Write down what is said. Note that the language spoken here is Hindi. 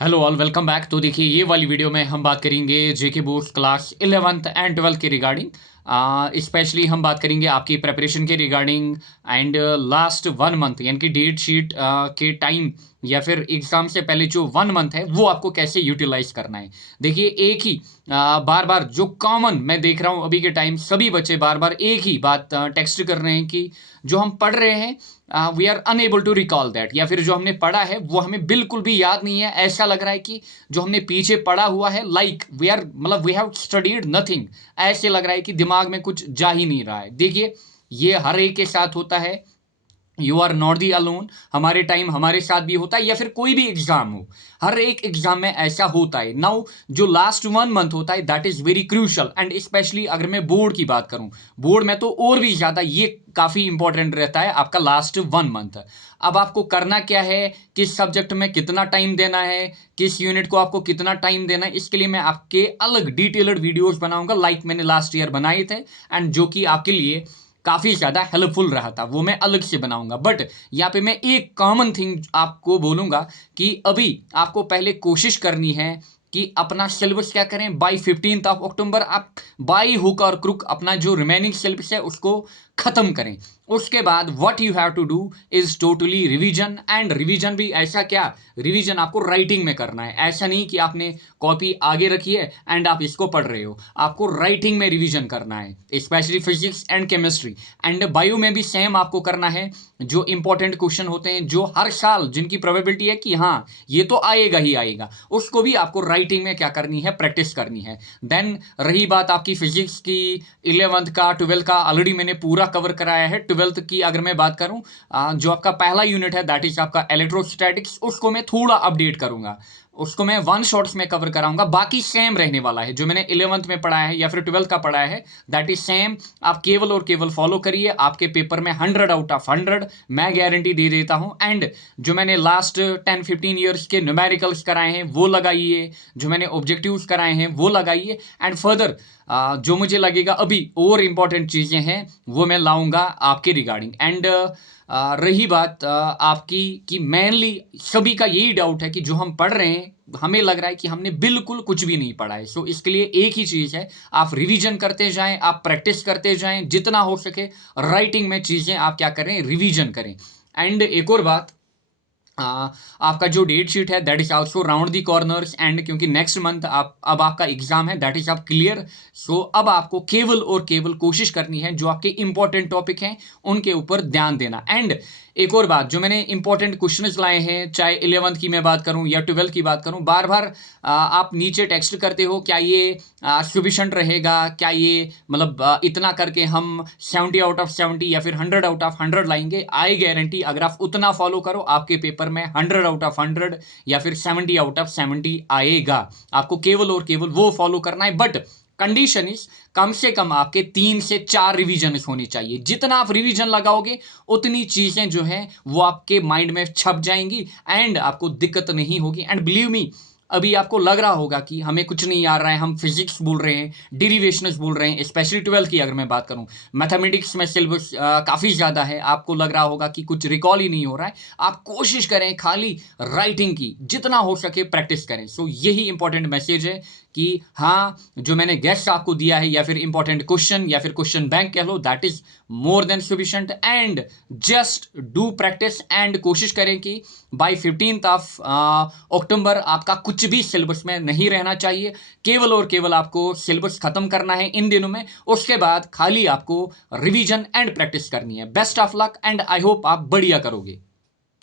Hello all, welcome back. तो देखिए, ये वाली वीडियो में हम बात करेंगे जेके board class 11th and 12th के रिगार्डिंग। स्पेशली हम बात करेंगे आपकी प्रेपरेशन के रिगार्डिंग एंड लास्ट 1 मंथ यानी कि डेट शीट के टाइम या फिर एग्जाम से पहले जो 1 मंथ है वो आपको कैसे यूटिलाइज करना है। देखिए, एक ही बार बार जो कॉमन मैं देख रहा हूँ अभी के टाइम, सभी बच्चे बार बार एक ही बात टेक्स्ट कर रहे हैं कि जो हम पढ़ रहे हैं we are unable to recall that, या फिर जो हमने पढ़ा है वो हमें बिल्कुल भी याद नहीं है। ऐसा लग रहा है कि जो हमने पीछे पढ़ा हुआ है लाइक वी आर मतलब वी हैव स्टडीड नथिंग। ऐसे लग रहा है कि दिमाग में कुछ जा ही नहीं रहा है। देखिए, ये हर एक के साथ होता है। You are not the alone. हमारे टाइम हमारे साथ भी होता है, या फिर कोई भी एग्जाम हो, हर एक एग्जाम में ऐसा होता है। नाउ जो लास्ट 1 मंथ होता है that is very crucial, and specially अगर मैं बोर्ड की बात करूं, बोर्ड में तो और भी ज्यादा ये काफी इंपॉर्टेंट रहता है आपका लास्ट 1 मंथ। अब आपको करना क्या है, किस सब्जेक्ट में कितना टाइम देना है, किस यूनिट को आपको कितना टाइम देना है, इसके लिए मैं आपके अलग डिटेल्ड वीडियोस बनाऊंगा लाइक मैंने लास्ट ईयर बनाए थे, एंड जो कि आपके लिए काफ़ी ज़्यादा हेल्पफुल रहा था, वो मैं अलग से बनाऊंगा। बट यहाँ पे मैं एक कॉमन थिंग आपको बोलूँगा कि अभी आपको पहले कोशिश करनी है कि अपना सिलेबस क्या करें, बाई 15 अक्टूबर आप बाई हुक और क्रुक अपना जो रिमेनिंग सिलेबस है उसको ख़त्म करें। उसके बाद what you have to do is totally revision, and revision भी ऐसा क्या, रिवीजन आपको राइटिंग में करना है। ऐसा नहीं कि आपने कॉपी आगे रखी है एंड आप इसको पढ़ रहे हो, आपको राइटिंग में रिवीजन करना है, specially physics and chemistry. And bio में भी सेम आपको करना है। जो इंपॉर्टेंट क्वेश्चन होते हैं जो हर साल जिनकी प्रोबेबिलिटी है कि हाँ ये तो आएगा ही आएगा, उसको भी आपको राइटिंग में क्या करनी है, प्रैक्टिस करनी है। देन रही बात आपकी फिजिक्स की, 11th का 12th का ऑलरेडी मैंने पूरा कवर कराया है। 12th की अगर मैं बात करूं, जो आपका पहला यूनिट है दैट इज आपका इलेक्ट्रोस्टैटिक्स, उसको मैं थोड़ा अपडेट करूंगा, उसको मैं वन शॉट्स में कवर कराऊंगा। बाकी सेम रहने वाला है, जो मैंने 11th में पढ़ा है या फिर 12th का पढ़ा है दैट इज सेम। आप केवल और केवल फॉलो करिए, आपके पेपर में 100 आउट ऑफ 100 मैं गारंटी दे देता हूं। एंड जो मैंने लास्ट 10-15 ईयर्स के न्यूमेरिकल्स कराए हैं वो लगाइए, जो मैंने ऑब्जेक्टिव्स कराए हैं वो लगाइए, एंड फर्दर जो मुझे लगेगा अभी और इम्पॉर्टेंट चीज़ें हैं वो मैं लाऊंगा आपके रिगार्डिंग। एंड रही बात आपकी कि मेनली सभी का यही डाउट है कि जो हम पढ़ रहे हैं हमें लग रहा है कि हमने बिल्कुल कुछ भी नहीं पढ़ा है। सो इसके लिए एक ही चीज़ है, आप रिवीजन करते जाएं, आप प्रैक्टिस करते जाएं, जितना हो सके राइटिंग में चीज़ें आप क्या करें, रिवीजन करें। एंड एक और बात, आपका जो डेट शीट है that is also round the corners, and क्योंकि नेक्स्ट मंथ आप अब आपका एग्जाम है दैट इज आप क्लियर। सो अब आपको केवल और केवल कोशिश करनी है जो आपके इंपॉर्टेंट टॉपिक हैं उनके ऊपर ध्यान देना। एंड एक और बात, जो मैंने इंपॉर्टेंट क्वेश्चंस लाए हैं, चाहे 11th की मैं बात करूं या 12th की बात करूं, बार बार आप नीचे टेक्स्ट करते हो क्या ये सफिशेंट रहेगा, क्या ये मतलब इतना करके हम 70 आउट ऑफ 70 या फिर 100 आउट ऑफ 100 लाएंगे। आई गारंटी अगर आप उतना फॉलो करो आपके पेपर में 100 आउट ऑफ 100 या फिर 70 आउट ऑफ 70 आएगा। आपको केवल और केवल वो फॉलो करना है, बट कंडीशन इज कम से कम आपके 3 से 4 रिवीजन होनी चाहिए। जितना आप रिवीजन लगाओगे उतनी चीजें जो हैं वो आपके माइंड में छप जाएंगी एंड आपको दिक्कत नहीं होगी। एंड बिलीव मी, अभी आपको लग रहा होगा कि हमें कुछ नहीं आ रहा है, हम फिजिक्स बोल रहे हैं, डिरिवेशंस बोल रहे हैं, स्पेशली 12th की अगर मैं बात करूं, मैथमेटिक्स में सिलेबस काफ़ी ज़्यादा है, आपको लग रहा होगा कि कुछ रिकॉल ही नहीं हो रहा है। आप कोशिश करें खाली राइटिंग की, जितना हो सके प्रैक्टिस करें। सो यही इंपॉर्टेंट मैसेज है कि हाँ, जो मैंने गेस्ट आपको दिया है या फिर इंपॉर्टेंट क्वेश्चन या फिर क्वेश्चन बैंक कह लो, that is more than sufficient. And just do practice, and कोशिश करें कि बाय 15 अक्टूबर आपका कुछ भी सिलेबस में नहीं रहना चाहिए। केवल और केवल आपको सिलेबस खत्म करना है इन दिनों में, उसके बाद खाली आपको रिवीजन एंड प्रैक्टिस करनी है। Best of luck, and I hope आप बढ़िया करोगे।